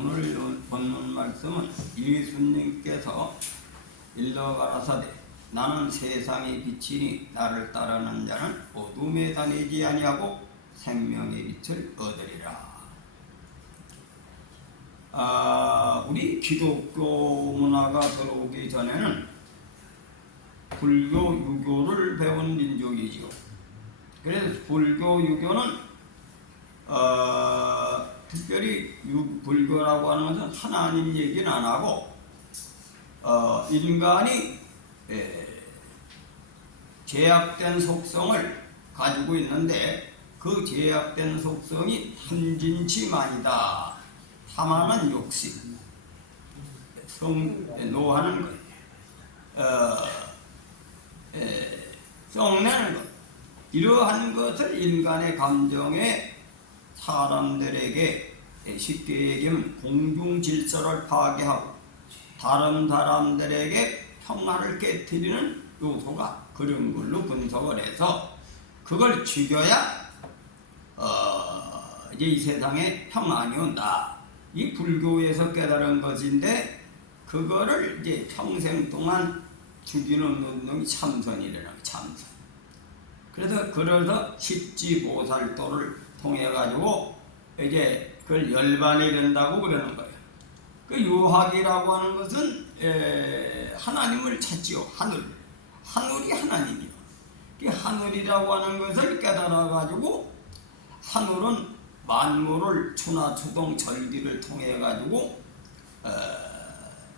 오늘 본문 말씀은 예수님께서 일러 가라사대 나는 세상의 빛이니 나를 따르는 자는 어둠에 다니지 아니하고 생명의 빛을 얻으리라. 우리 기독교 문화가 들어오기 전에는 불교, 유교를 배운 민족이지요. 그래서 불교, 유교는 특별히 불교라고 하는 것은 하나님 얘기는 안 하고 인간이 제약된 속성을 가지고 있는데 그 제약된 속성이 탐진치만이다. 탐하는 욕심, 노하는 것, 썩내는 것, 이러한 것을 인간의 감정에 사람들에게 쉽게 얘기하면 공중 질서를 파괴하고 다른 사람들에게 평화를 깨뜨리는 요소가 그런 걸로 분석을 해서 그걸 죽여야 이제 이 세상에 평안이 온다. 이 불교에서 깨달은 것인데 그거를 이제 평생 동안 죽이는 운동이 참선이라는 거예요. 참선. 그래서 십지보살도를 통해 가지고 이제 그걸 열반이 된다고 그러는 거예요. 그 유학이라고 하는 것은 하나님을 찾지요. 하늘이 하나님이요. 그 하늘이라고 하는 것을 깨달아 가지고 하늘은 만물을 추나 추동 절기를 통해 가지고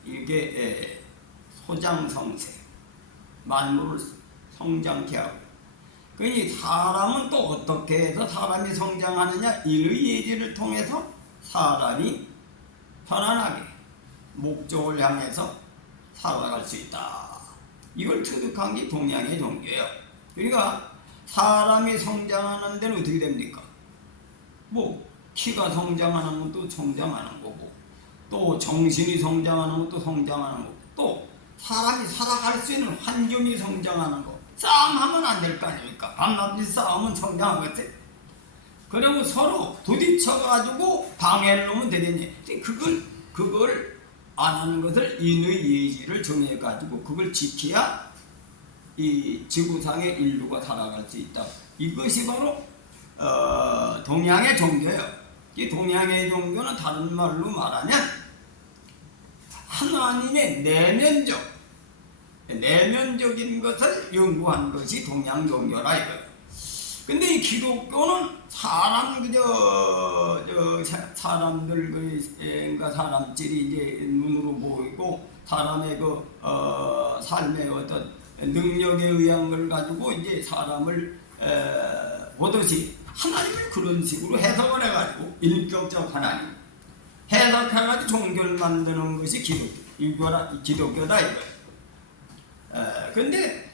이게 소장성세 만물을 성장케 하고 그러니 사람은 또 어떻게 해서 사람이 성장하느냐 인의 예지를 통해서 사람이 편안하게 목적을 향해서 살아갈 수 있다. 이걸 터득한 게 동양의 종교예요. 그러니까 사람이 성장하는 데는 어떻게 됩니까? 뭐 키가 성장하는 것도 성장하는 거고 또 정신이 성장하는 것도 성장하는 거고 또 사람이 살아갈 수 있는 환경이 성장하는 거. 싸움하면 안 될 거 아닙니까? 밤낮이 싸우면 성장하겠지. 그리고 서로 부딪혀가지고 방해를 놓으면 되겠니? 그걸 안 하는 것을 인의 예지를 정해가지고 그걸 지켜야 이 지구상의 인류가 살아갈 수 있다. 이것이 바로 동양의 종교예요. 이 동양의 종교는 다른 말로 말하면 하나님의 내면적인 것을 연구한 것이 동양 종교라 이거예요. 근데 이 기독교는 사람들과 사람질이 이제 눈으로 보이고 사람의 삶의 어떤 능력에 의한 걸 가지고 이제 사람을 보듯이 하나님을 그런 식으로 해석을 해가지고 인격적 하나님 해석해가지고 종교를 만드는 것이 기독교다 이거예요. 근데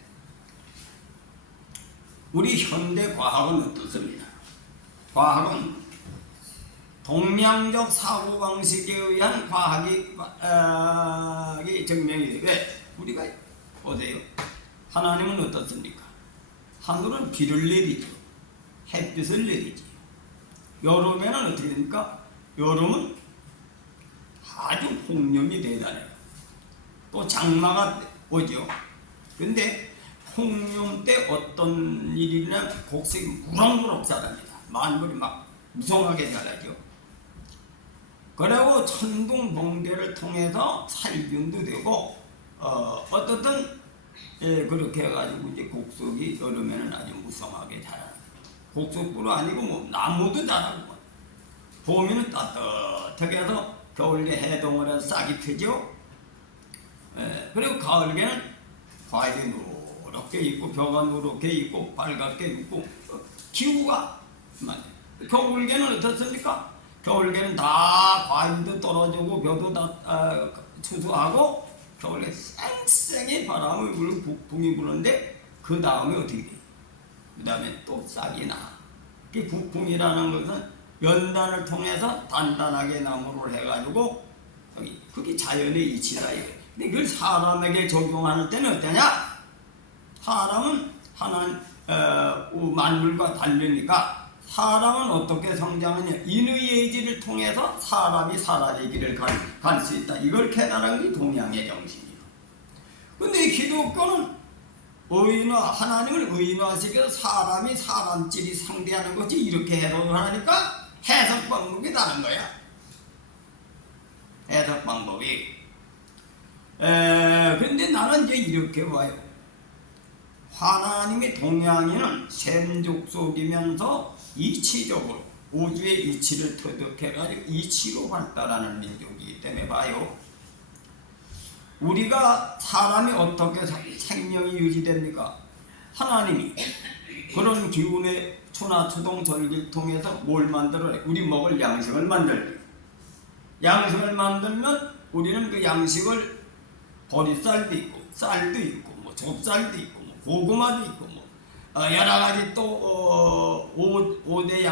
우리 현대 과학은 어떻습니까? 과학은 동양적 사고방식에 의한 과학이 증명이 되고 우리가 보세요. 하나님은 어떻습니까? 하늘은 비를 내리죠. 햇빛을 내리죠. 여름에는 어떻게 됩니까? 여름은 아주 폭염이 대단해요. 또 장마가 오죠. 근데 폭염 때 어떤 일이냐 곡식이 무럭무럭 자랍니다. 만물이 막 무성하게 자라죠. 그리고 천둥 번개를 통해서 살균도 되고 어떻든 그렇게 해가지고 이제 곡식이 여름에는 아주 무성하게 자라요. 곡식뿐 아니고 뭐 나무도 자라고 봄에는 따뜻하게 해서 겨울에 해동을 해서 싹이 트죠. 그리고 가을에는 과일이 노랗게 있고 벼가 노랗게 있고 빨갛게 있고 기후가 겨울에는 어떻습니까? 겨울에는 다 과일도 떨어지고 벼도 다 추수하고 겨울에 쌩쌩이 바람이 불고 북풍이 부는데 그 다음에 어떻게 돼? 그 다음에 또 싹이 나. 그 북풍이라는 것은 연단을 통해서 단단하게 나무를 해가지고 그게 자연의 이치다 이거예요. 근데 그걸 사람에게 적용할 때는 어떠냐? 사람은 만물과 다르니까 사람은 어떻게 성장하냐? 인의 예지를 통해서 사람이 사람의 길을 갈 수 있다. 이걸 깨달은 게 동양의 정신이에요. 근데 기독교는 하나님을 의인화시켜서 사람이 사람끼리 상대하는 거지 이렇게 해석을 하니까 해석 방법이 다른 거야. 해석 방법이. 근데 나는 이제 이렇게 봐요. 하나님의 동양인은 샘족속이면서 이치적으로 우주의 이치를 터득해가지고 이치로 발달하는 민족이기 때문에 봐요. 우리가 사람이 어떻게 생명이 유지됩니까? 하나님이 그런 기운의 초나초동 절기를 통해서 뭘 만들어내? 우리 먹을 양식을 만들죠. 양식을 만들면 우리는 그 양식을 보리쌀도 있고 쌀도 있고 뭐 좁쌀도 있고 뭐 고구마도 있고 뭐 여러 가지 또 5대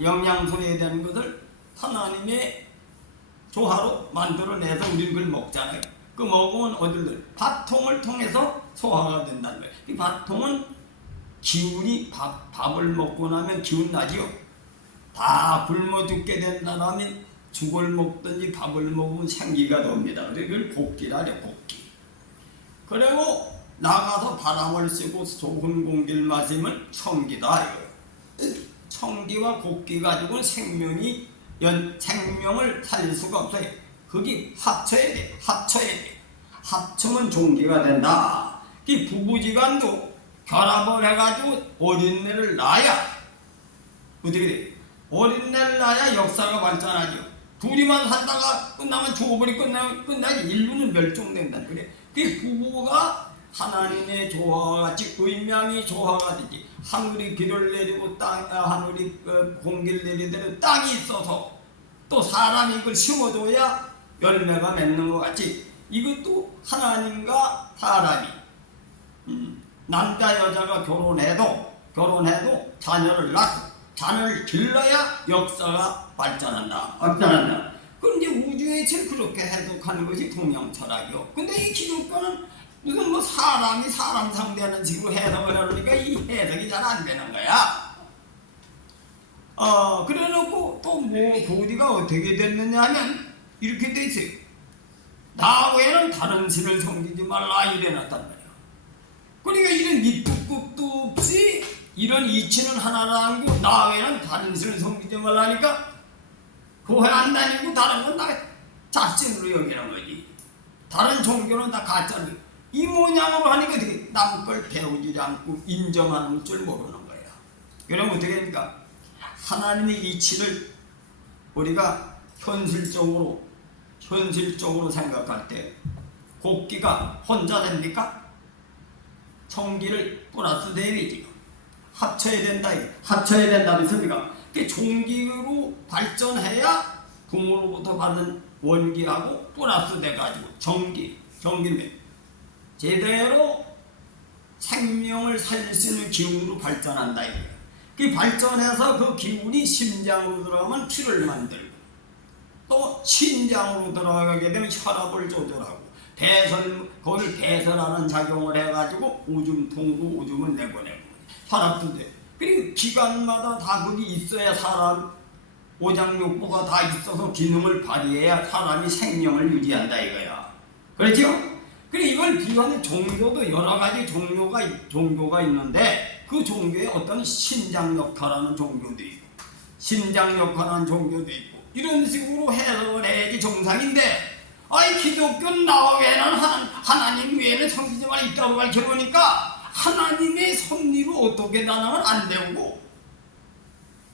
영양소에 대한 것을 하나님의 조화로 만들어내서 우리는 그걸 먹잖아요. 그 먹으면 어디를 밥통을 통해서 소화가 된다는 거예요. 이 밥통은 기운이 밥을 먹고 나면 기운 나지요. 다 굶어 죽게 된다면 죽을 먹든지 밥을 먹으면 생기가 돕니다. 그걸 복기라죠, 복기. 그리고 나가서 바람을 쐬고 좋은 공기를 마시면 청기다. 청기와 복기 가지고는 생명을 살릴 수가 없어요. 그게 합쳐야 돼. 합치면 종기가 된다. 이 부부지간도 결합을 해가지고 어린애를 낳아야 어떻게 돼? 어린애를 낳아야 역사가 발전하죠. 둘이만 살다가 끝나면 조업이 끝나지 인류는 멸종된다. 그래. 그 부부가 하나님의 조화와 같이 의명이 조화가 되지. 하늘이 비를 내리고 하늘이 공기를 내리대로 땅이 있어서 또 사람이 이걸 심어줘야 열매가 맺는 것 같이 이것도 하나님과 사람이 남자 여자가 결혼해도 자녀를 낳고 자녀를 길러야 역사가 발전한다. 그럼 이제 우주의 질 그렇게 해석하는 것이 동양 철학이요. 근데 이 기독교는 무슨 뭐 사람이 사람 상대하는 식으로 해석을 하려니까 이 해석이 잘 안 되는 거야. 그래 놓고 또 뭐 도리가 어떻게 됐느냐 하면 이렇게 돼 있어요. 나 외에는 다른 신을 섬기지 말라 이래 놨단 말이야. 그러니까 이런 밑도 끝도 없이 이런 이치는 하나라는 거 나 외에는 다른 신을 섬기지 말라니까 교회 안 다니고 다른 건 다 자신으로 여기는 거지. 다른 종교는 다 가짜로 이 모양으로 하니까 어떻게 남 걸 배우지 않고 인정하는 줄 모르는 거야. 그러면 어떻게 됩니까? 하나님의 이치를 우리가 현실적으로 생각할 때 곡기가 혼자 됩니까? 청기를 플러스 대비지. 합쳐야 된다면서입니까? 종기로 발전해야 부모로부터 받은 원기하고 플러스 돼가지고 정기는 제대로 생명을 살릴 수 있는 기운으로 발전한다 이거예요. 그 발전해서 그 기운이 심장으로 들어가면 피를 만들고 또 신장으로 들어가게 되면 혈압을 조절하고 거기를 배설하는 작용을 해가지고 오줌을 내보내고 혈압도 돼. 그리고 기관마다 다 그게 있어야 사람 오장육부가 다 있어서 기능을 발휘해야 사람이 생명을 유지한다 이거야. 그렇죠? 그리고 이걸 비교하는 종교도 여러 가지 종교가 있는데 그 종교에 어떤 신장 역할하는 종교도 있고 심장 역할하는 종교도 있고 이런 식으로 해석을 해야지 정상인데 기독교는 나 외에는 하나님 외에는 섬기지 말아 있다고 가르쳐보니까 하나님의 섭리로 어떻게 나가면 안 되고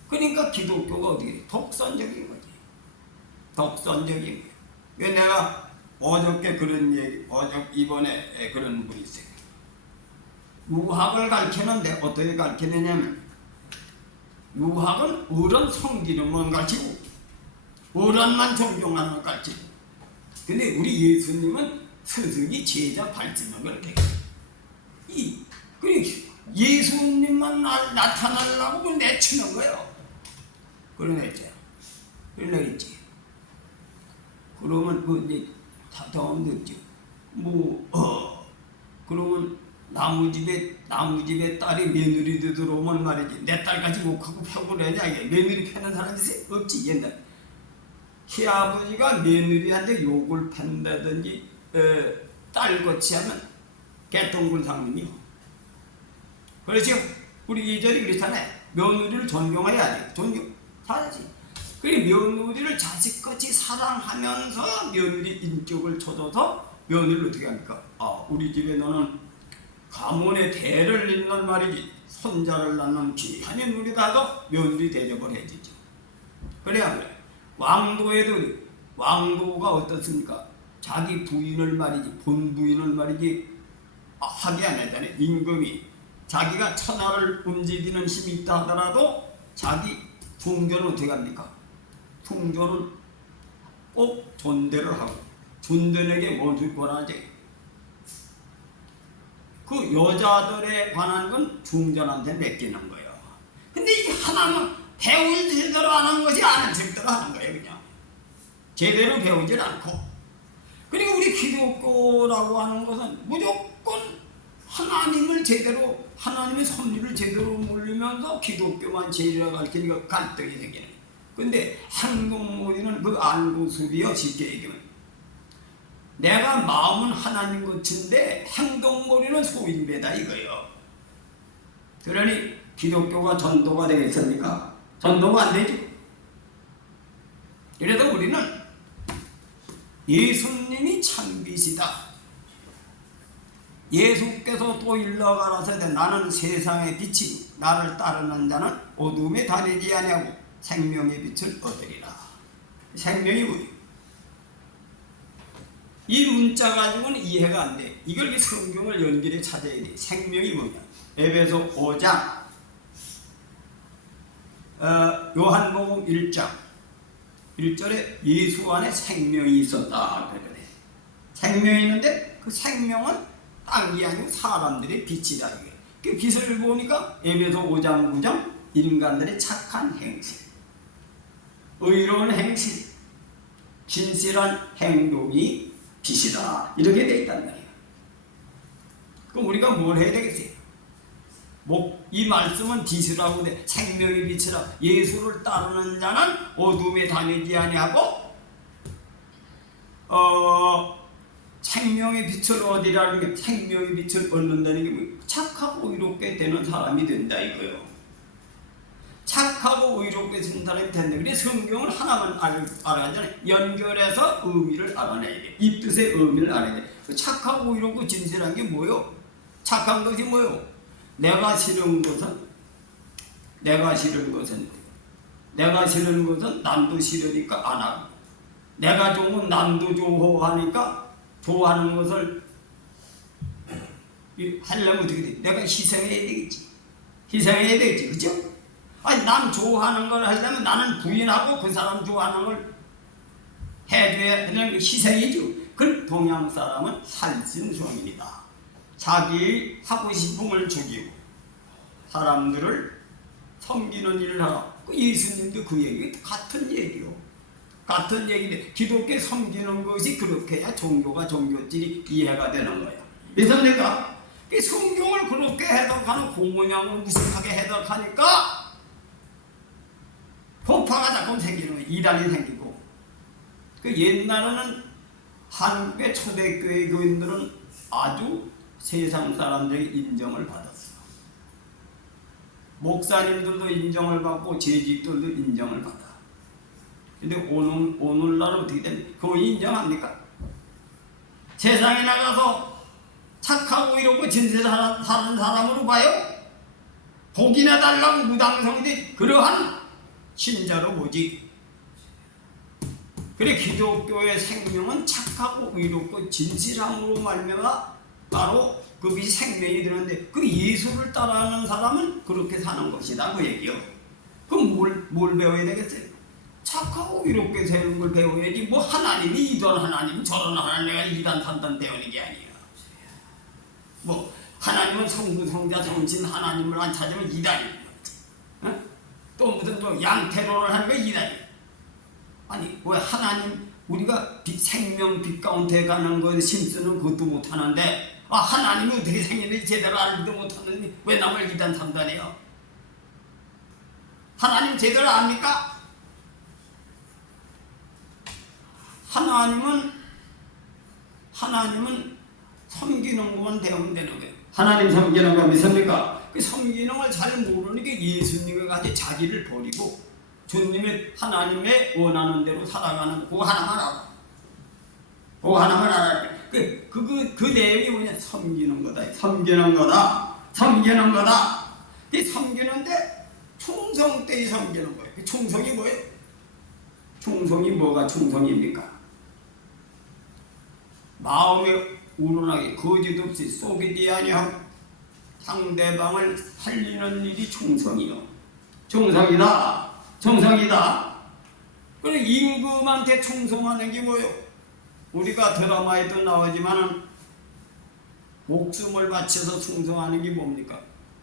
그러니까 기독교가 어떻게 독선적인 거지. 독선적인 거야. 왜 내가 어저께 그런 얘기 이번에 그런 분이 있어요. 유학을 가르치는데 어떻게 가르치느냐면 유학은 어른 섬기는 건 가르치고 어른만 존경하는 걸 가르치고 근데 우리 예수님은 스승이 제자 발전하는 걸 되게 예수님만 나타나려고 내치는 거예요. 그러냈지. 그러면 뭐 이제 더 늦죠. 그러면 나무집에 딸이 며느리도 들어오면 말이지 내 딸까지 못하고 펴고 그러냐 이게 며느리 패는 사람이 없지 옛날 시아버지가 며느리한테 욕을 팬다든지 딸같이 하면 개똥굴 상님이요. 그렇죠? 우리 예전에 그렇잖아요. 며느리를 존경해야지. 존경해야지. 그리고 며느리를 자식같이 사랑하면서 며느리 인격을 쳐줘서 며느리를 어떻게 합니까? 우리 집에 너는 가문의 대를 잇는 말이지 손자를 낳는 귀한 며느리다도 며느리 대접을 해주죠. 그래야 그래. 왕도가 어떻습니까? 자기 부인을 말이지 본부인을 말이지 하게 안 했다네. 임금이 자기가 천하를 움직이는 힘이 있다 하더라도 자기 궁전은 어떻게 합니까? 궁전은 꼭 존대를 하고 존대에게 뭐 줄 거라지. 그 여자들에 관한 건 중전한테 맡기는 거예요. 근데 이게 하나는 배울 제대로 안 한 것이 아는 척대로 하는 거예요. 그냥 제대로 배우질 않고. 그리고 우리 기독교라고 하는 것은 무조건 하나님을 제대로 하나님의 섭리를 제대로 모르면서 기독교만 제일이라고 가르치니까 갈등이 생기는 거예요. 근데 행동모의는 그 안구수비요. 쉽게 얘기하면 내가 마음은 하나님 것인데 행동머리는 소인배다 이거예요. 그러니 기독교가 전도가 되겠습니까? 전도가 안 되죠. 그래서 우리는 예수님이 참빛이다. 예수께서 또 일러가라사대 나는 세상의 빛이 나를 따르는 자는 어둠에 다니지 아니하고 생명의 빛을 얻으리라. 생명이 뭐예요? 이 문자 가지고는 이해가 안 돼. 이걸 성경을 연결해 찾아야 돼. 생명이 뭐냐? 에베소 5장 요한복음 1장 1절에 예수 안에 생명이 있었다. 그래. 생명이 있는데 그 생명은 땅이 아니고 사람들의 빛이다. 이게. 그 빛을 보니까 에베소 5장 9장 인간들의 착한 행실, 의로운 행실, 진실한 행동이 빛이다. 이렇게 되어 있단 말이에요. 그럼 우리가 뭘 해야 되겠어요? 이 말씀은 빛이라고 돼. 생명의 빛이라. 예수를 따르는 자는 어둠에 다니지 아니하고 생명의 빛을 얻으라는 게 생명의 빛을 얻는다는 게 뭐예요? 착하고 의롭게 되는 사람이 된다 이거예요. 착하고 의롭게 되는 사람이 된다. 그래서 성경을 하나만 알아야 되잖아요. 연결해서 의미를 알아내야 돼. 이 뜻의 의미를 알아야 돼. 착하고 의롭고 진실한 게 뭐예요? 착한 것이 뭐예요? 내가 싫은 것은 남도 싫으니까 안 하고, 내가 좋으면 남도 좋아하니까 좋아하는 것을 하려면 어떻게 돼? 내가 희생해야 되겠지. 그죠? 아니, 남 좋아하는 걸 하려면 나는 부인하고 그 사람 좋아하는 걸 해줘야 되는 게 희생이죠. 그 동양 사람은 살신성인이다. 자기 하고 싶음을 죽이고 사람들을 섬기는 일을 하라. 예수님도 그 얘기 같은 얘기요. 같은 얘기인데 기독교 섬기는 것이 그렇게 해야 종교가 종교질이 이해가 되는 거야. 그래서 내가 성경을 그렇게 해석하는 공문형을 무식하게 해석하니까 폭파가 자꾸 생기는 거야. 이단이 생기고. 옛날에는 한국의 초대교회 교인들은 아주 세상 사람들의 인정을 받았어. 목사님들도 인정을 받고 재직들도 인정을 받아. 근데 오늘날은 어떻게 됩니까? 그거 인정합니까? 세상에 나가서 착하고 이러고 진실하는 사람으로 봐요? 복이나 달라고 무당성인데 그러한 신자로 보지. 그래 기독교의 생명은 착하고 의롭고 진실함으로 말미암아 바로 그 빛이 생명이 되는데 그 예수를 따라하는 사람은 그렇게 사는 것이다 그 얘기요. 그럼 뭘 배워야 되겠어요? 착하고 이롭게 사는 걸 배워야지. 뭐 하나님이 이런 하나님 저런 하나님 내가 이단 삼단 배우는 게 아니야. 뭐 하나님은 성부 성자 성신 하나님을 안 찾으면 이단이야. 어? 또 무슨 또 양태론을 하는 거 이단이야. 아니 왜 하나님 우리가 생명 빛 가운데 가는 거에 힘쓰는 것도 못하는데 하나님이 어떻게 생겼는지 제대로 알지도 못하는데 왜 남을 이단 삼단해요? 하나님 제대로 압니까? 하나님은 섬기는 것만 배우면 되는 거예요. 하나님 섬기는 거 믿습니까? 그 섬기는 걸 잘 모르니까 예수님과 같이 자기를 버리고 주님의 하나님의 원하는 대로 살아가는 그거 하나만 알아. 그거 하나만 알아. 그 내용이 뭐냐? 섬기는 거다. 섬기는 거다. 섬기는 거다. 이 섬기는데 충성 때에 섬기는 거예요. 충성이 뭐예요? 충성이 뭐가 충성입니까? 마음에 우러나게 거짓 없이 속이지 아니하고 상대방을 살리는 일이 충성이요. 충성이다. 충성이다. 그래 임금한테 충성하는 게 뭐예요? 우리가 드라마에도 나오지만은 목숨을 바쳐서 충성하는 게 뭡니까?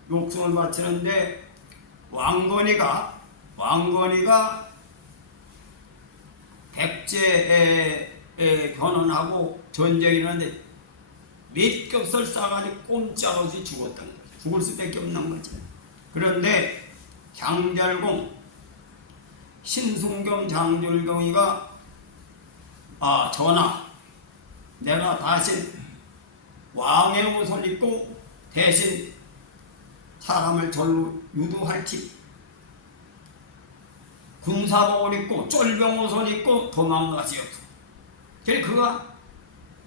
목숨을 바치는데 왕건이가 백제에 변원하고 전쟁이 일어났는데 몇 겹을 싸가지고 꼼짝 없이 죽었던 거죠. 죽을 수밖에 없는 거죠. 그런데 장절공 신순경 장절공이가 전하, 내가 다시 왕의 옷을 입고 대신 사람을 절로 유도할 티 군사복을 입고 쫄병 옷을 입고 도망가시옵소서. 그래서 그가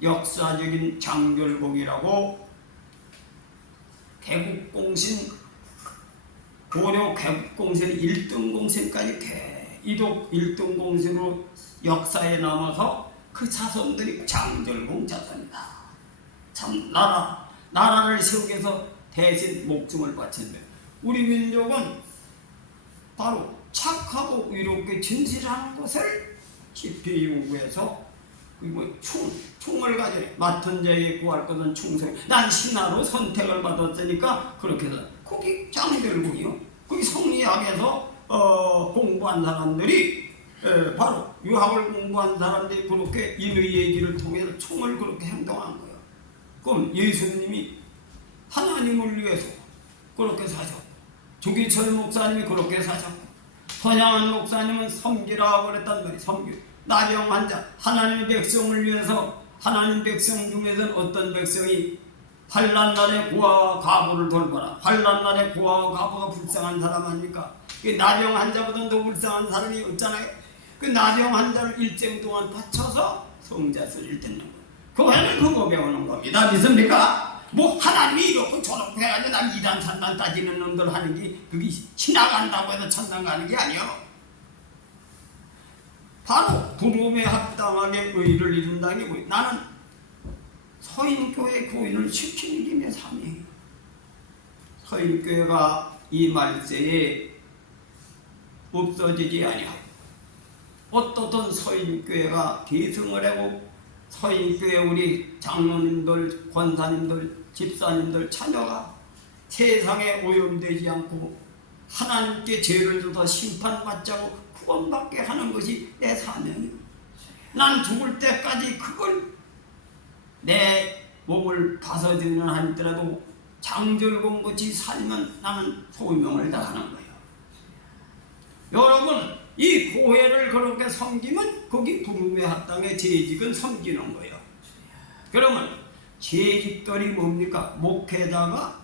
역사적인 장절공이라고 개국공신 고려 개국공신 1등 공신까지 이독 1등 공신으로 역사에 남아서 그 자손들이 장절공 자손이다. 참 나라를 세우기 위해서 대신 목숨을 바친데 우리 민족은 바로 착하고 의롭게 진실하는 것을 깊이 요구해서 충을 가지래. 맡은 자에게 구할 것은 충성. 난 신하로 선택을 받았으니까 그렇게 해서 거기 장절공이요. 거기 성리학에서 공부한 사람들이 바로 유학을 공부한 사람들이 그렇게 인의 예지를 통해서 충을 그렇게 행동한 거예요. 그럼 예수님이 하나님을 위해서 그렇게 사셨고 조기철 목사님이 그렇게 사셨고 선양한 목사님은 섬기라고 그랬단 말이에요. 섬기. 나병 환자 하나님의 백성을 위해서 하나님 백성 중에서는 어떤 백성이 환난 날에 고아와 가부를 돌보라. 환난 날에 고아와 가부가 불쌍한 사람 아닙니까? 그 나병 환자보다 더 불쌍한 사람이 없잖아요. 그 나병 환자를 일정 동안 바쳐서 성자소리를 듣는 거예요. 그 외에는 그거 배우는 겁니다. 믿습니까? 뭐 하나님이 이렇고 저렇고 해가지고 난 2단 3단 따지는 놈들 하는 게 그게 신나간다고 해서 천당 가는 게 아니에요. 바로 부름에 합당하게 의를 이룬다는 게 뭐예요? 나는 서인교회 교인을 시키는 게 내 삶이에요. 서인교회가 이 말세에 없어지지 아니하고 어떻든 서인교회가 계승을 하고 서인교회 우리 장로님들, 권사님들, 집사님들, 자녀가 세상에 오염되지 않고 하나님께 죄를 져서 심판받지 않고 구원받게 하는 것이 내 사명이에요. 난 죽을 때까지 그걸 내 몸을 다스리는 한때라도 장절공같이 살면 나는 소명을 다하는 거예요. 여러분 이 교회를 그렇게 섬기면 거기 부름의 합당의 재직은 섬기는 거예요. 그러면 재직들이 뭡니까? 목회자가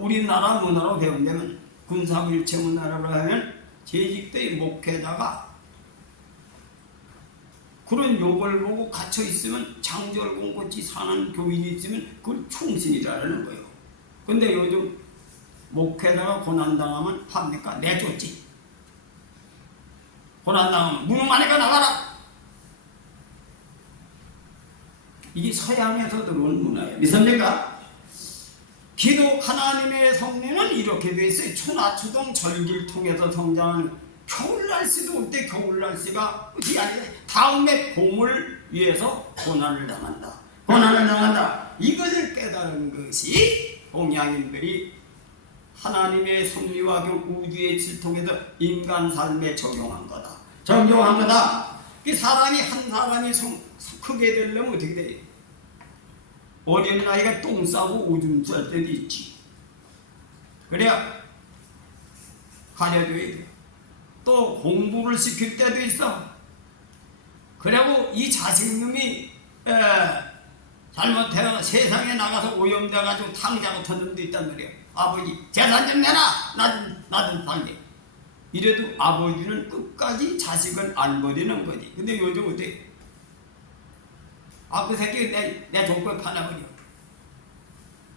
우리나라 문화로 배운다면 군사일체 문화로 하면 재직들이 목회자가 그런 욕을 보고 갇혀 있으면 장절공같이 사는 교인이 있으면 그걸 충신이라는 거예요. 근데 요즘 목회자가 고난당하면 합니까? 내쫓지. 고난당하면 무능하니까 나가라. 이게 서양에서 들어온 문화예요. 믿습니까? 기도 하나님의 성례는 이렇게 돼 있어요. 추나추동 절기를 통해서 성장하는 겨울날씨도 올 때 겨울날씨가 어떻게 아니라 다음에 봄을 위해서 고난을 당한다. 고난을 당한다. 이것을 깨달은 것이 동양인들이 하나님의 섭리와 우주의 질통에서 인간 삶에 적용한 거다. 적용한 거다. 이 사람이 한 사람이 크게 되려면 어떻게 돼? 어린 나이가 똥 싸고 오줌 쌀 때도 있지. 그래야 가려줘야 돼. 또 공부를 시킬 때도 있어. 그리고 이 자식놈이 잘못해서 세상에 나가서 오염돼가지고 탕자 같은 놈도 있단 말이야. 아버지 재산 좀 내놔. 나 좀 살게. 이래도 아버지는 끝까지 자식을 안 버리는 거지. 근데 요즘 어때? 그 새끼 내 족보에 파나버려.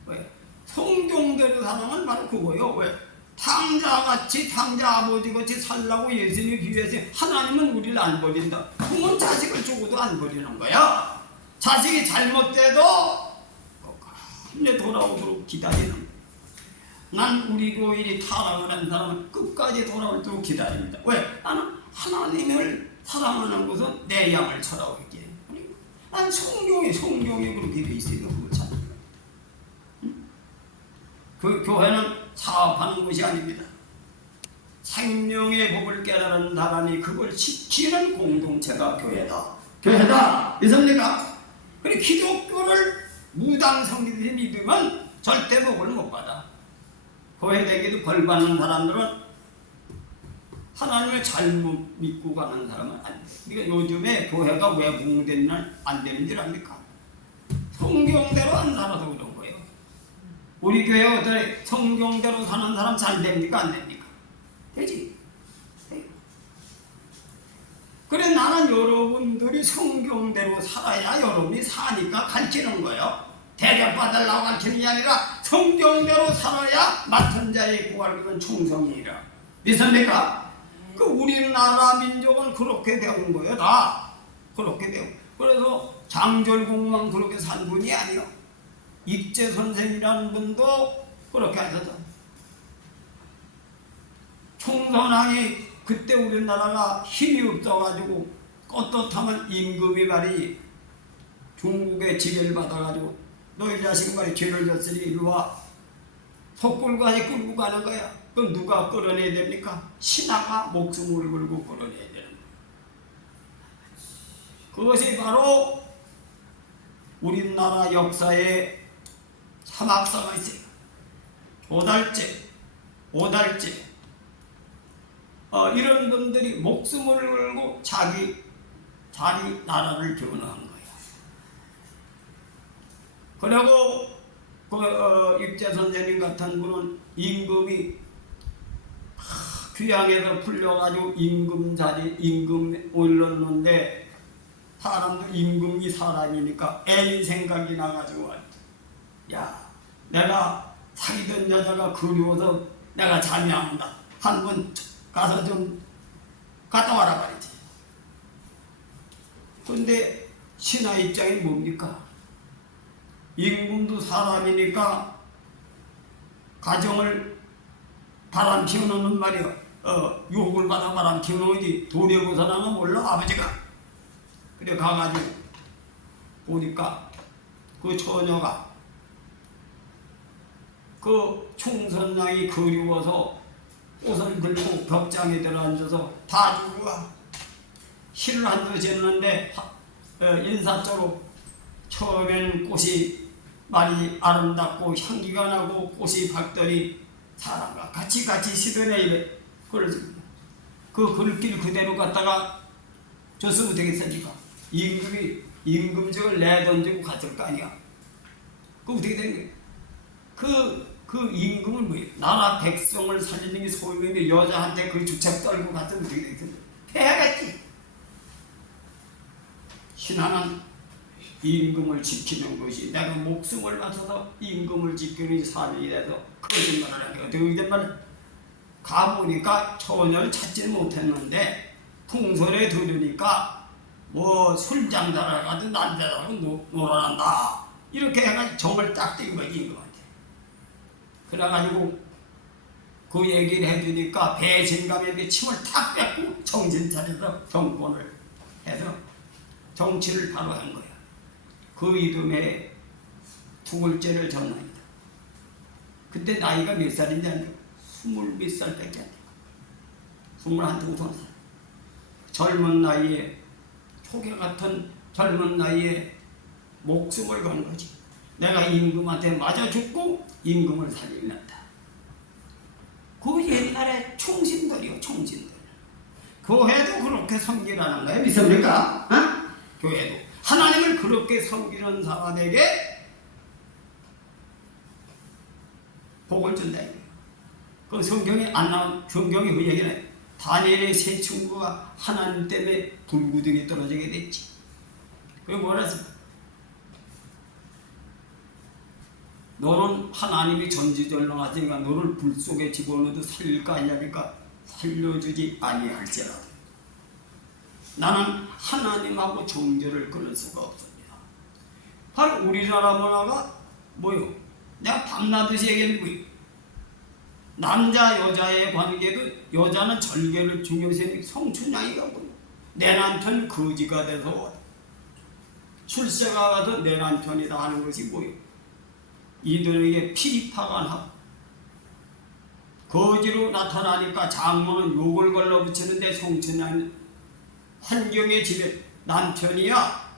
왜? 성경대로 사랑은 바로 그거요. 왜? 탕자같이 탕자 아버지같이 살라고 예수님이 비유해서 하나님은 우리를 안 버린다. 그건 자식을 주고도 안 버리는 거야. 자식이 잘못돼도 끝까지 돌아오도록 기다리는 거야. 난 우리 교인이 타락을 한 사람은 끝까지 돌아오도록 기다립니다. 왜? 나는 하나님을 사랑하는 것은 내 양을 쳐라고 했기에. 난 성경이 그렇게 돼 있어요. 그걸 찾는 거야. 그 교회는 사업하는 것이 아닙니다. 생명의 법을 깨달은 사람이 그걸 지키는 공동체가 교회다. 믿습니까? 그리고 기독교를 무당 성리들이 믿으면 절대 복을 못 받아. 교회되기도 벌 받는 사람들은 하나님을 잘못 믿고 가는 사람은 안 돼. 그러니까 요즘에 교회가 왜 부흥되는 날 안 되는 줄 압니까? 성경대로 안 살아서 그런 거예요. 우리 교회 어떻게 성경대로 사는 사람 잘 됩니까? 안 됩니까? 되지. 그래 나는 여러분들이 성경대로 살아야 여러분이 사니까 가르치는 거예요. 대접받으려고 가르치는 게 아니라 성경대로 살아야 맡은 자의 구할 충성이라. 믿습니까? 그 우리나라 민족은 그렇게 배운 거예요. 다 그렇게 배운. 그래서 장절국만 그렇게 산 분이 아니요. 입제 선생이라는 분도 그렇게 하셨다. 총선왕이 그때 우리나라가 힘이 없어가지고 떳떳하면 임금이 말이 중국에 지배를 받아가지고 너희 자식 말이 죄를 졌으니 이리 와. 속골까지 끌고 가는 거야. 그럼 누가 끌어내야 됩니까? 신하가 목숨을 걸고 끌어내야 되는 거야. 그것이 바로 우리나라 역사에 사막사가 있어요. 오달제 이런 분들이 목숨을 걸고 자기 나라를 변호한 거야. 그리고 입제 선생님 같은 분은 임금이 귀양에서 풀려가지고 임금 올렸는데 사람도 임금이 사람이니까 애인 생각이 나가지고 야 내가 사귀던 여자가 그리워서 내가 잠이 안 온다. 한 번 가서 좀 갔다 와라 말이지. 근데 신하 입장이 뭡니까? 임금도 사람이니까 가정을 바람 피우는 말이요. 욕을 받아 바람 피우는 거지. 도리고사랑은 몰라 아버지가. 그래 가가지고 보니까 그 처녀가 그 충선왕이 그리워서 옷을 들고 벽장에 들어앉아서 다 주고 와. 실을 한두 쟀는데 인사조로 처음엔 꽃이 많이 아름답고 향기가 나고 꽃이 박더니 사람과 같이 시드네 이래. 그래서 그 글길 그대로 갔다가 줬으면 되겠습니까? 임금직을 내던지고 갔을 거 아니야. 그 어떻게 된 거야? 그 임금은 뭐예요? 나라 백성을 살리는 게 소임인데 여자한테 그 주책 떨고 갔으면 어떻게 되겠습니까? 패야겠지. 신하는 임금을 지키는 것이 내가 목숨을 바쳐서 임금을 지키는 사명이 돼서 거짓말을 한 게 어떻게 거짓말을 가보니까 처녀를 찾지 못했는데 풍설에 들으니까 뭐 술장사를 가도 남자라고 놀아난다 이렇게 해가지고 정을 딱 띈 거지 임금한테. 그래가지고 그 얘기를 해주니까 배신감에 침을 탁 뺏고 정신 차려서 정권을 해서 정치를 바로 한 거야. 그 이듬해 두글째를 전합니다. 그때 나이가 몇 살인지 아니요? 20몇 살밖에 안 돼요. 21, 22살. 젊은 나이에 초계 같은 젊은 나이에 목숨을 건 거지. 내가 임금한테 맞아 죽고 임금을 살리는다. 그 옛날에 총신들이요, 총신들. 교회도 그렇게 섬기라는 거예요. 믿습니까? 어? 교회도 하나님을 그렇게 섬기는 사람에게 복을 준다. 그 성경에 안 나온, 성경이 그 얘기는 다니엘의 세 친구가 하나님 때문에 불구덩이에 떨어지게 됐지. 그게 뭐라 했어? 너는 하나님이 전지전능하시니까 너를 불 속에 집어넣어도 살릴까 아니하니까 살려주지 아니할지라도 나는 하나님하고 정죄를 끊을 수가 없습니다. 바로 우리나라 문화가 뭐요? 내가 밤낮이 얘기하는 거예요. 남자 여자의 관계도 여자는 절개를 중요시 성춘향이가 뭐요? 내 남편 거지가 돼서 출세가 가서 내 남편이다 하는 것이 뭐요? 이들에게 피리파간하고 거지로 나타나니까 장모는 욕을 걸러붙이는데 성춘향 환경의 집에 남편이야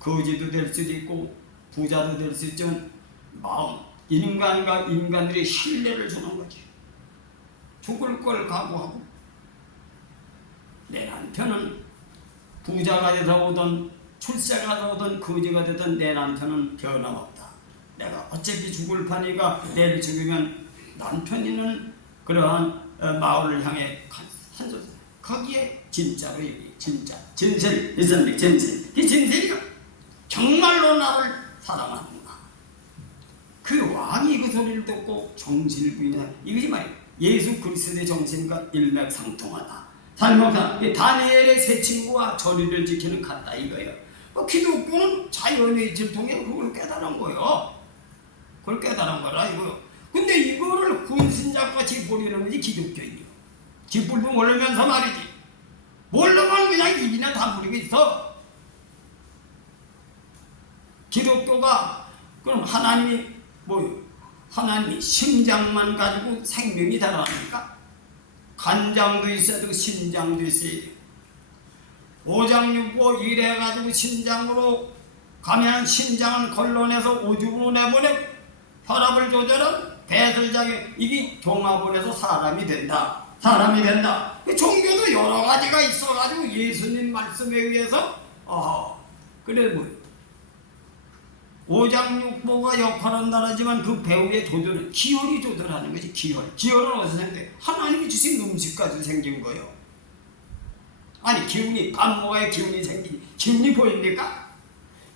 거지도 될 수도 있고 부자도 될 수 있지만 마음 인간과 인간들이 신뢰를 주는 거지. 죽을 걸 각오하고 내 남편은 부자가 돼서 오든 출세가 돼서 오든 거지가 되든 내 남편은 변함없다. 내가 어차피 죽을 판이가 내일 죽으면 남편이는 그러한 마을을 향해 한소 거기에 진짜로 얘기 진짜 진실 있었는데 진실 이 진실이요 정말로 나를 사랑하는구나. 그 왕이 그 소리를 듣고 정실부인이다 이거지 말이야. 예수 그리스도의 정신과 일맥상통하다. 잘못한 다니엘의 세 친구와 절의를 지키는 같다 이거예요. 기독교는 자연의 질을 통해 그걸 깨달은 거예요. 그걸 깨달은 거라 이거요. 근데 이거를 혼신자같이 버리는 것이 기독교인이요. 깃불도 모르면서 말이지. 모르면 그냥 입이나 다물고 있어. 기독교가 그럼 하나님이 뭐요? 하나님이 심장만 가지고 생명이 달아납니까? 간장도 있어야 되고 심장도 있어야 돼요. 오장육부 이래가지고 심장으로 가면 심장을 걸러내서 오줌으로 내보내 혈압을 조절한 배설장애 이게 종합을 해서 사람이 된다. 사람이 된다. 종교도 여러 가지가 있어가지고 예수님 말씀에 의해서 그래 뭐 오장육부가 역할한다 하지만 그 배우의 조절은 기혈이 조절하는 거지. 기혈은 어디서 생겨? 하나님이 주신 음식 가지고 생긴 거예요. 아니 기운이 밥 먹어야 기운이 생기지. 기운이 보입니까?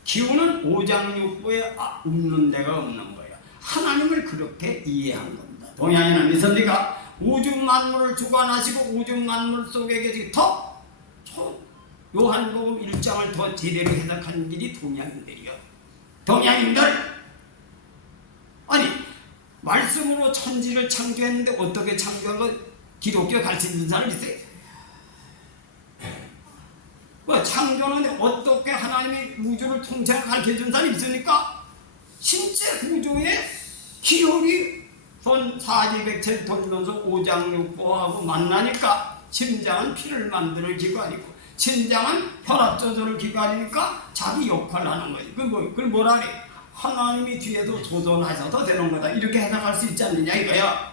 기운은 오장육부에 없는 데가 없는 거예요. 하나님을 그렇게 이해한 겁니다. 동양인은 믿습니까? 우주 만물을 주관하시고 우주 만물 속에 계시고 더 요한복음 1장을 더 제대로 해석하는 길이 동양인들이요. 동양인들 아니 말씀으로 천지를 창조했는데 어떻게 창조한 거 기독교 가르치는 사람 있어요? 창조는 어떻게 하나님이 우주를 통째로 가르쳐준 사람이 있습니까? 신체 구조에 기혈이 손사지백체를 돌면서 오장육부하고 만나니까 심장은 피를 만드는 기관이고 심장은 혈압 조절을 기관이니까 자기 역할을 하는 거지. 그걸 뭐라 그래? 하나님이 뒤에서 조절하셔도 되는 거다. 이렇게 해석할 수 있지 않느냐 이거야.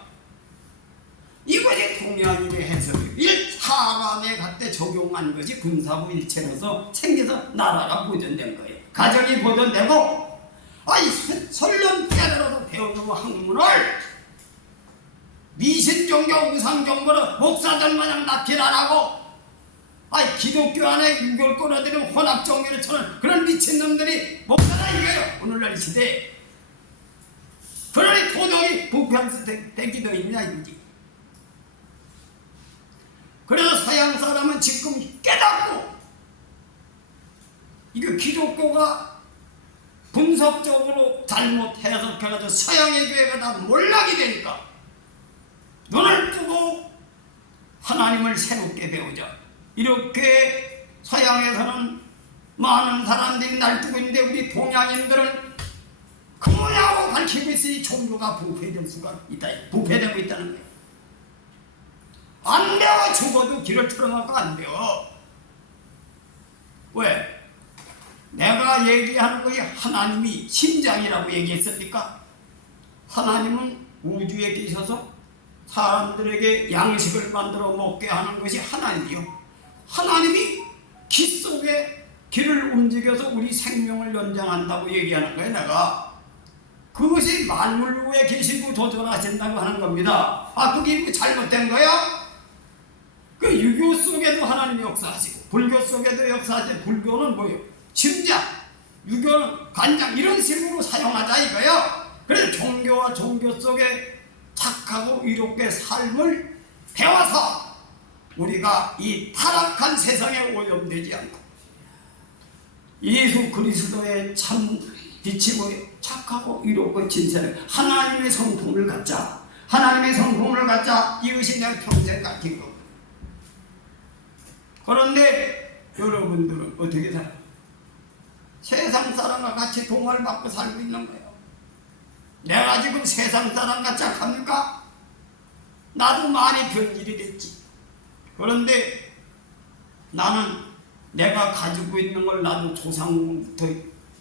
이것이 동양인의 해석이에요. 사람에 갖다 적용한 것이 군사부 일체로서 생겨서 나라가 보존된 거예요. 가정이 보존되고 아니 설령 깨달아도 배우는 학문을 미신종교 우상종교로 목사들 마냥 납킬 안 하고 아니 기독교 안에 유교를 끌어들이는 혼합종교를 쳐는 그런 미친놈들이 목사다 이거예요. 오늘날 시대에 그러니 도덕이 부패되기도 있냐 이거지. 그래서 서양 사람은 지금 깨닫고 이거 기독교가 분석적으로 잘못 해석해가지고 서양의 교회가 다 몰락이 되니까 눈을 뜨고 하나님을 새롭게 배우자. 이렇게 서양에서는 많은 사람들이 날뛰고 있는데 우리 동양인들은 그 뭐냐고 가르치고 있으니 종교가 부패될 수가 있다. 부패되고 있다는 거예요. 안 배워. 죽어도 길을 틀어놓고 안 배워. 왜? 내가 얘기하는 것이 하나님이 심장이라고 얘기했습니까? 하나님은 우주에 계셔서 사람들에게 양식을 만들어 먹게 하는 것이 하나님이요. 하나님이 기 속에 기를 움직여서 우리 생명을 연장한다고 얘기하는 거예요. 내가 그것이 만물 위에 계시고 도전하신다고 하는 겁니다. 그게 뭐 잘못된 거야? 그 유교 속에도 하나님이 역사하시고 불교 속에도 역사하시고, 불교는 뭐예요? 심장, 유교는 간장, 이런 식으로 사용하자 이거요. 그래서 종교와 종교 속에 착하고 이롭게 삶을 배워서 우리가 이 타락한 세상에 오염되지 않고 예수 그리스도의 참 빛이고 착하고 이롭고 진실한 하나님의 성품을 갖자. 하나님의 성품을 갖자. 이것이 내가 평생 가르친 겁니다. 그런데 여러분들은 어떻게 살아요? 세상 사람과 같이 동화를 받고 살고 있는 거예요. 내가 지금 세상 사람 같지 않습니까? 나도 많이 변질이 됐지. 그런데 나는 내가 가지고 있는 걸 나도 조상부터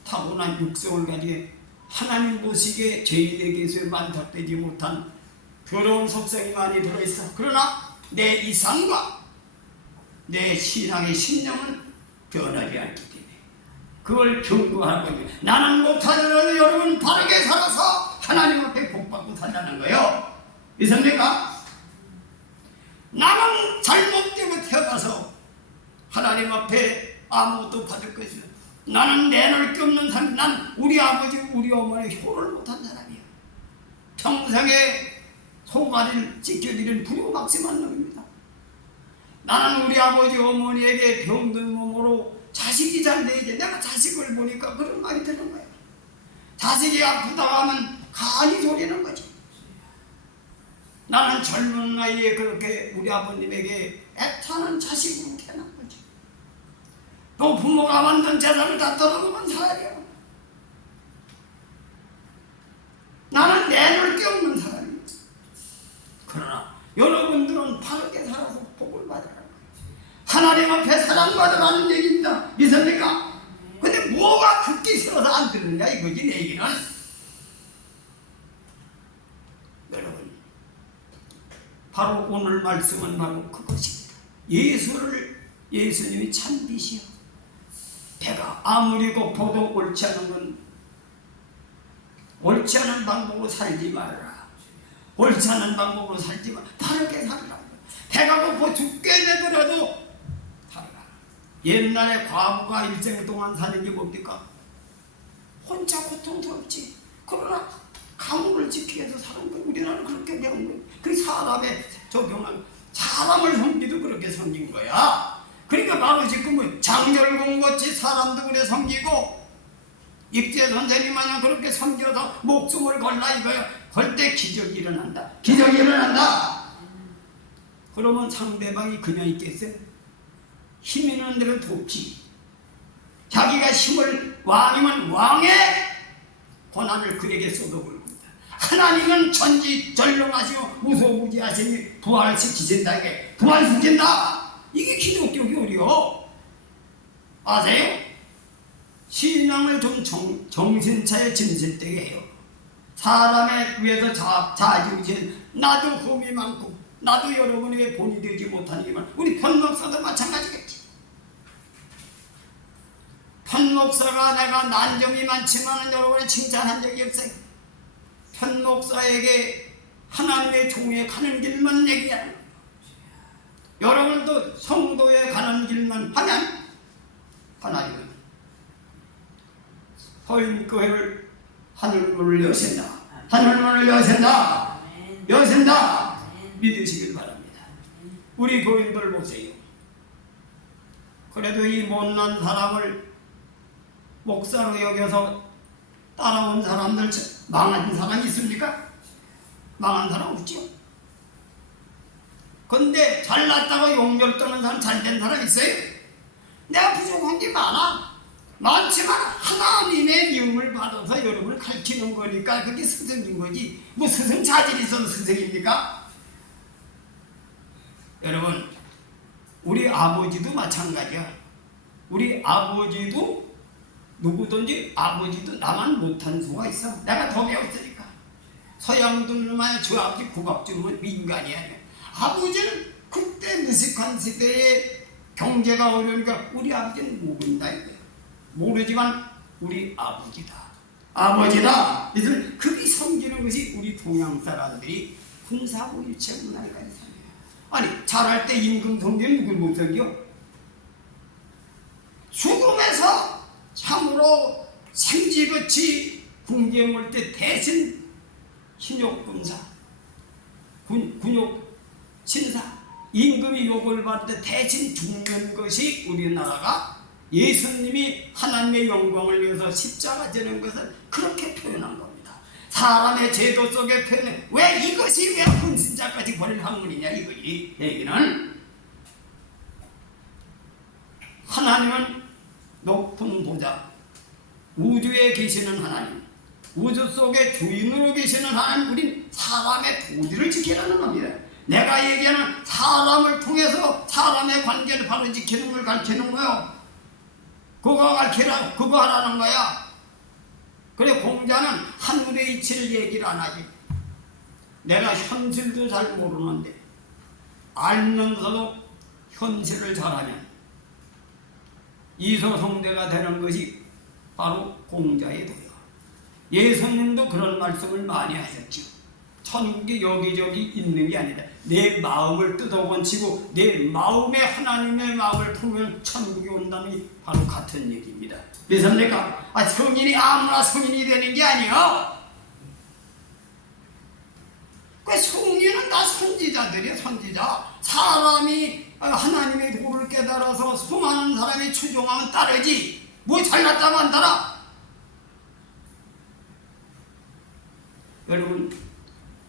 타고난 육성을 가지고 하나님 보시기에 죄인에게서 만족되지 못한 더러운 속성이 많이 들어있어. 그러나 내 이상과 내 신앙의 신념은 변하지 않기 때문에 그걸 경고하는 겁니다. 나는 못하더라도 여러분 바르게 살아서 하나님 앞에 복받고 살라는 거예요. 있습니까? 나는 잘못되고 태어나서 하나님 앞에 아무것도 받을 것이다. 나는 내놓을 게 없는 사람. 난 우리 아버지 우리 어머니 효를 못한 사람이야. 평생에 소가리를 지켜드리는 불효막심한 놈입니다. 나는 우리 아버지 어머니에게 병든 몸으로 자식이 잘 되지. 내가 자식을 보니까 그런 말이 드는 거야. 자식이 아프다고 하면 간이 졸이는 거지. 나는 젊은 나이에 그렇게 우리 아버님에게 애타는 자식으로 태어난 거지. 또 부모가 만든 재산을 다 떨어놓은 사람이야. 나는 내놓을 게 없는 사람이야. 그러나 여러분들은 바르게 살아서 복을 받으라는 거예요. 하나님 앞에 사랑받으라는 얘기입니다. 믿습니까? 근데 뭐가 듣기 싫어서 안 들으냐 이거지 내 얘기는. 여러분 바로 오늘 말씀은 바로 그것입니다. 예수님이 참 빛이요. 배가 아무리 고파도 옳지 않은 건 옳지 않은 방법으로 살지 말아라. 옳지 않은 방법으로 살지 마. 바르게 살아라. 배가 고파 죽게 되더라도 살아라. 옛날에 과부가 일생 동안 사는 게 뭡니까? 혼자 고통스럽지. 그러나 가문을 지키기 위해서 사는 거예요. 우리나라는 그렇게 배운 거예요. 그 사람의 적용한 사람을 섬기도 그렇게 섬긴 거야. 그러니까 바로 지금은 장절공같이 사람도 그래 섬기고 익재 선생님 마냥 그렇게 섬겨서 목숨을 걸라 이거야. 걸 때 기적이 일어난다. 기적이 일어난다. 그러면 상대방이 그냥 있겠어요? 힘 있는 데는 돕지. 자기가 힘을 왕이면 왕의 권한을 그에게 쏟아부을 겁니다. 하나님은 전지전능하시고 무소무지하시니 부활시키신다. 이게 부활시킨다. 이게 기독교 교리요. 아세요? 신앙을 좀 정신차에 진실되게 해요. 사람에 위해서 자지우신 나도 흠이 많고 나도 여러분에게 본이 되지 못하니만 우리 편목사도 마찬가지겠지. 편목사가 내가 난점이 많지만 여러분을 칭찬한 적이 없어요. 편목사에게 하나님의 종에 가는 길만 얘기하는 거예요. 여러분도 성도에 가는 길만 하면 하나님은 서인교회를 하늘문을 여신다. 하늘문을 여신다. 여신다. 믿으시길 바랍니다. 우리 교인들 보세요. 그래도 이 못난 사람을 목사로 여겨서 따라온 사람들 망한 사람 있습니까? 망한 사람 없죠. 근데 잘났다고 용렬 떠는 사람, 잘된 사람 있어요? 내가 부족한 게 많지만 하나님의 미움을 받아서 여러분을 가르치는 거니까 그게 스승인 거지. 뭐 스승 자질이 있어서 스승입니까? 여러분 우리 아버지도 마찬가지야. 우리 아버지도 누구든지 아버지도 나만 못한 수가 있어. 내가 더 배웠으니까. 서양들만의 저 아버지 국악주는 민간이 아니야. 아버지는 그때 무식한 시대에 경제가 어려우니까 우리 아버지는 모른다 이거야. 모르지만 우리 아버지다. 아버지다. 그래서 그게 섬기는 것이 우리 동양 사람들이 군사고 일체 문화가 이상해요. 아니 잘할 때 임금 섬기는 누굴 못 섬겨? 죽음에서 참으로 생지같이 궁지에 올 때 대신 hin욕군사, 군욕 신사, 임금이 욕을 받을 때 대신 죽는 것이 우리나라가 예수님이 하나님의 영광을 위해서 십자가 지는 것을 그렇게 표현한 겁니다. 사람의 제도 속에 표현해. 왜 이것이 왜 헌신자까지 버릴 학문이냐 이거지. 얘기는 하나님은 높은 보좌, 우주에 계시는 하나님, 우주 속에 주인으로 계시는 하나님, 우린 사람의 도리를 지키라는 겁니다. 내가 얘기하는 사람을 통해서 사람의 관계를 바로 지키는 걸 가르치는 거요. 그거 가르치라, 그거 하라는 거야. 그래 공자는 하늘의 이치를 얘기를 안 하지. 내가 현실도 잘 모르는데 알면서도 현실을 잘하면 이소성대가 되는 것이 바로 공자의 도요. 예수님도 그런 말씀을 많이 하셨죠. 천국이 여기저기 있는 게 아니라 내 마음을 뜯어건치고 내 마음에 하나님의 마음을 품으면 천국이 온다는 바로 같은 얘기입니다. 믿습니까? 성인이 아무나 성인이 되는 게 아니요. 그 성인은 다 선지자들이에요. 선지자. 사람이 하나님의 도를 깨달아서 수많은 사람이 추종하면 따르지. 뭐 잘났다고 안 따라? 여러분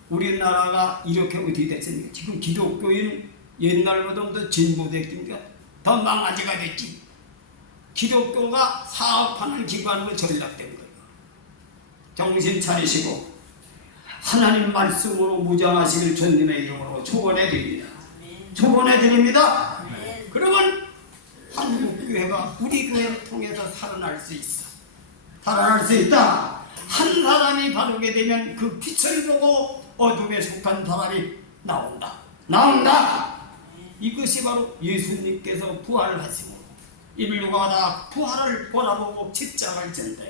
우리나라가 이렇게 어떻게 됐습니까? 지금 기독교인 옛날보다 더 진보됐습니까? 더 망아지가 됐지. 기독교가 사업하는 기관으로 전락된 거예요. 정신 차리시고 하나님 말씀으로 무장하시길 주님의 이름으로 축원해 드립니다. 축원해 드립니다. 그러면 한국교회가 우리 교회를 통해서 살아날 수 있어. 살아날 수 있다. 한 사람이 바르게 되면 그 빛을 보고 어둠에 속한 사람이 나온다. 이것이 바로 예수님께서 부활하시고 인류가 다 부활을 바라보고 십자가를 진다.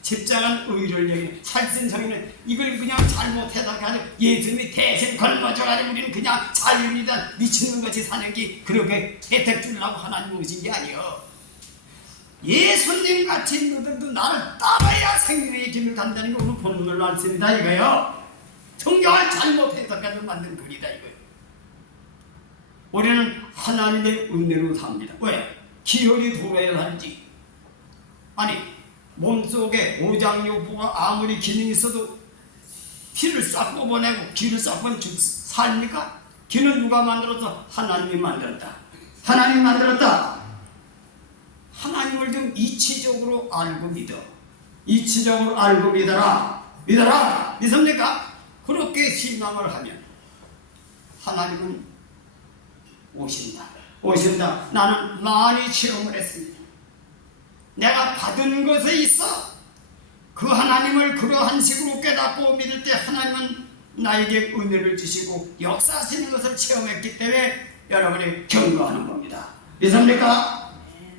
십자가는 의를 여기는 살신성인은 이걸 그냥 잘못 해석하는 예수님이 대신 걸머져가지고 우리는 그냥 자유이다 미친놈같이 사는 게 그렇게 혜택 주려고 하나님 오신 게 아니요. 예수님같이 너희들도 나를 따라야 생명의 길을 간다는 게 오늘 본문을 말씀입니다 이거요. 성경을 잘못 해석해서 만든 글이다 이거요. 우리는 하나님의 은혜로 삽니다. 왜? 기혈이 돌아야 살지. 아니 몸속에 오장육부가 아무리 기능이 있어도 피를 싹 뽑아내고 기를 싹 뽑으면 살입니까? 기는 누가 만들었어? 하나님이 만들었다. 하나님이 만들었다. 하나님을 좀 이치적으로 알고 믿어. 이치적으로 알고 믿어라. 믿습니까? 그렇게 신앙을 하면 하나님은 오신다. 나는 많이 체험을 했습니다. 내가 받은 것에 있어 그 하나님을 그러한 식으로 깨닫고 믿을 때 하나님은 나에게 은혜를 주시고 역사하시는 것을 체험했기 때문에 여러분이 경거하는 겁니다. 믿습니까?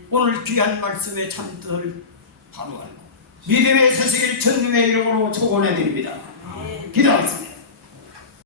오늘 귀한 말씀의 참뜻을 바로 알고 믿음의 서식을 주님의 이름으로 축원해 드립니다. 기도하겠습니다.